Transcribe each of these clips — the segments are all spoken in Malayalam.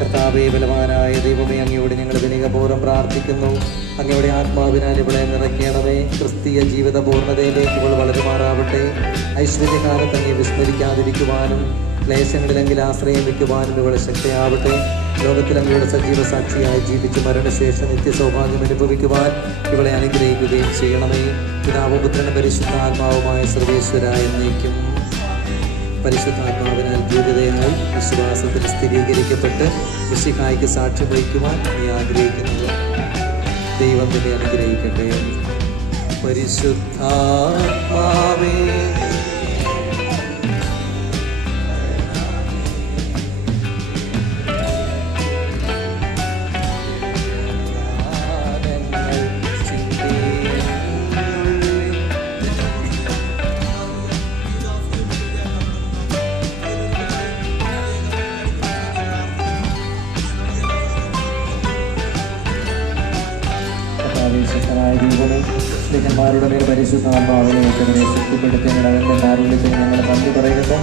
കർത്താവേ, ബലവാനായ ദൈവമേ, അങ്ങയോട് ഞങ്ങൾ വിനയപൂർവ്വം പ്രാർത്ഥിക്കുന്നു. അങ്ങയുടെ ആത്മാവിനാൽ ഇവളെ നിറയ്ക്കണമേ. ക്രിസ്തീയ ജീവിത പൂർണ്ണതയിലേക്ക് ഇവൾ വളരുമാറാവട്ടെ. ഐശ്വര്യകാലത്ത് അങ്ങേ വിസ്മരിക്കാതിരിക്കുവാനും ക്ലേശങ്ങളിലെങ്കിൽ ആശ്രയം വയ്ക്കുവാനും ഇവളെ ശക്തിയാവട്ടെ. ലോകത്തിൽ അങ്ങയുടെ സജീവ സാക്ഷിയായി ജീവിച്ച് മരണശേഷം നിത്യസൗഭാഗ്യം അനുഭവിക്കുവാൻ ഇവളെ അനുഗ്രഹിക്കുകയും ചെയ്യണമേ. പിതാവും പുത്രനും പരിശുദ്ധാത്മാവുമായ സർവേശ്വരായ എന്നേക്കും. പരിശുദ്ധാത്മാവിനാൽ ദ്യൂതയായി വിശ്വാസത്തിൽ സ്ഥിരീകരിക്കപ്പെട്ട് മിശിഹായ്ക്ക് സാക്ഷ്യം വഹിക്കുവാൻ നീ ആഗ്രഹിക്കുന്നത് ദൈവം തന്നെ അനുഗ്രഹിക്കട്ടെ. പരിശുദ്ധാത്മാവേ, സ്നേഹന്മാരുടെ മേൽ പരിശുദ്ധാത്മാവിനെ ഏറ്റവരെ ശക്തിപ്പെടുത്തിയ ഞങ്ങളുടെ ഞങ്ങൾ നന്ദി പറയുന്നു.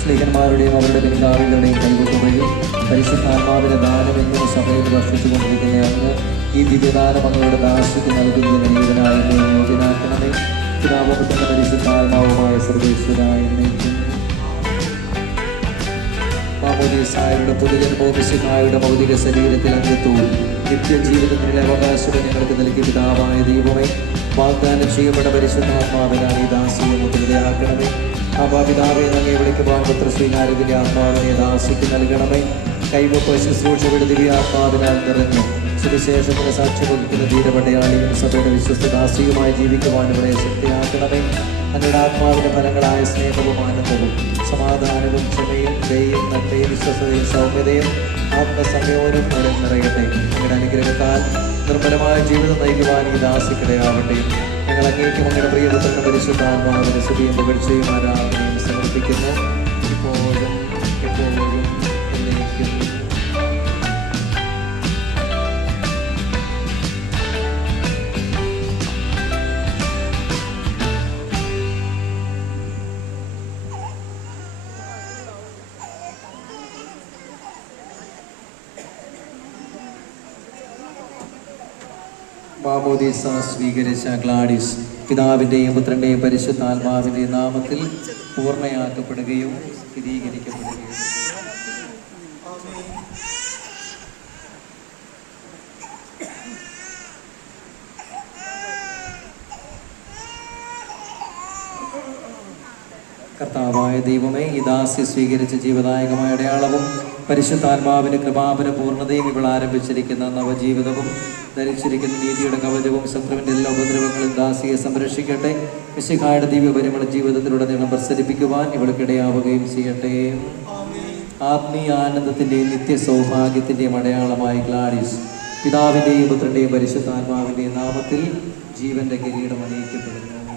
സ്നേഹന്മാരുടെയും അവരുടെ പിൻഗാമികളുടെയും കൈവിട്ടുകയും പരിശുദ്ധാത്മാവിന്റെ ദാനം എന്നും സഭയിൽ വർഷിച്ചുകൊണ്ടിരിക്കുന്ന അങ്ങ് ഈ ദിവ്യദാനം അങ്ങയുടെ ദാസ്യത്തിന് നൽകുന്നതിന് നീതനായി യോഗ്യനാക്കണമേ. പിതാവുപുത്രന്റെ പരിശുദ്ധാത്മാവുമായ സർവേശ്വരായ എന്നേക്കും. മാമോദീസായുടെ പുതുജന്മോമിശിഹായുടെ ഭൗതിക ശരീരത്തിൽ അംഗത്വവും നിത്യജീവിതത്തിലെ അവകാശവും ഞങ്ങൾക്ക് നൽകിയ പിതാവായ ദൈവമേ, വാഗ്ദാനം ചെയ്യപ്പെട്ട പരിശുദ്ധാത്മാവിനാൽ ഈ ദാസിയെ മുദ്രയാക്കണമേ. പിതാവെ, അങ്ങയെ വിളിക്കുവാൻ പുത്രശ്രീനാരത്തിന്റെ ആത്മാവിനെ ദാസിക്ക് നൽകണമേ. കൈവപ്പ് ശുശ്രൂഷയുടെ ദിവ്യാത്മാവിനാൽ നിറഞ്ഞു സുവിശേഷത്തിന് സാക്ഷ്യം വഹിക്കുന്ന ധീരപടയാളിയും സഭയുടെ വിശ്വസ്ത ദാസിയുമായി ജീവിക്കുവാൻ ഇവരെ ശക്തിയാക്കണമേ. അങ്ങയുടെ ആത്മാവിന്റെ ഫലങ്ങളായ സ്നേഹവും ആനന്ദവും സമാധാനവും ക്ഷമയും ദയയും നന്മയും വിശ്വസതയും സൗമ്യതയും ആത്മസംയമനവും നിറയട്ടെ. അങ്ങയുടെ അനുഗ്രഹത്താൽ നിർമ്മലമായ ജീവിതം നയിക്കുവാൻ ഈ ദാസിക്കിടയാവട്ടെ. ഞങ്ങൾ അങ്ങേക്കും അങ്ങയുടെ പ്രിയപുത്രന്റെ പരിശുദ്ധാത്മാവിന്റെ സ്തുതിയും പുകഴ്ചയും ആരാധനയും സമർപ്പിക്കുന്നു, ഇപ്പോഴും എപ്പോഴും എന്നേക്കും. മാമോദീസ സ്വീകരിച്ച ഗ്ലാഡിസ് പിതാവിൻ്റെയും പുത്രൻ്റെയും പരിശുദ്ധാത്മാവിൻ്റെയും നാമത്തിൽ പൂർണ്ണയാക്കപ്പെടുകയും സ്ഥിരീകരിക്കപ്പെടുകയും. കർത്താവായ ദൈവമേ, ഈ ദാസ്യ സ്വീകരിച്ച ജീവദായകമായ അടയാളവും പരിശുദ്ധാത്മാവിന് കൃപാപര പൂർണ്ണതയും ഇവൾ ആരംഭിച്ചിരിക്കുന്ന നവജീവിതവും ധരിച്ചിരിക്കുന്ന നീതിയുടെ കവചവും ശത്രുവിൻ്റെ എല്ലാ ഉപദ്രവങ്ങളും ദാസിയെ സംരക്ഷിക്കട്ടെ. മിശിഹായുടെ ദിവ്യപരിമള ജീവിതത്തിലുടനീളം പ്രസരിപ്പിക്കുവാൻ ഇവൾക്കിടയാവുകയും ചെയ്യട്ടെ. ആത്മീയ ആനന്ദത്തിൻ്റെയും നിത്യ സൗഭാഗ്യത്തിൻ്റെയും അടയാളമായി ഗ്ലാഡിസ് പിതാവിൻ്റെയും പുത്രൻ്റെയും പരിശുദ്ധാത്മാവിൻ്റെയും നാമത്തിൽ ജീവന്റെ കിരീടം അണിയിക്കപ്പെടുന്നു.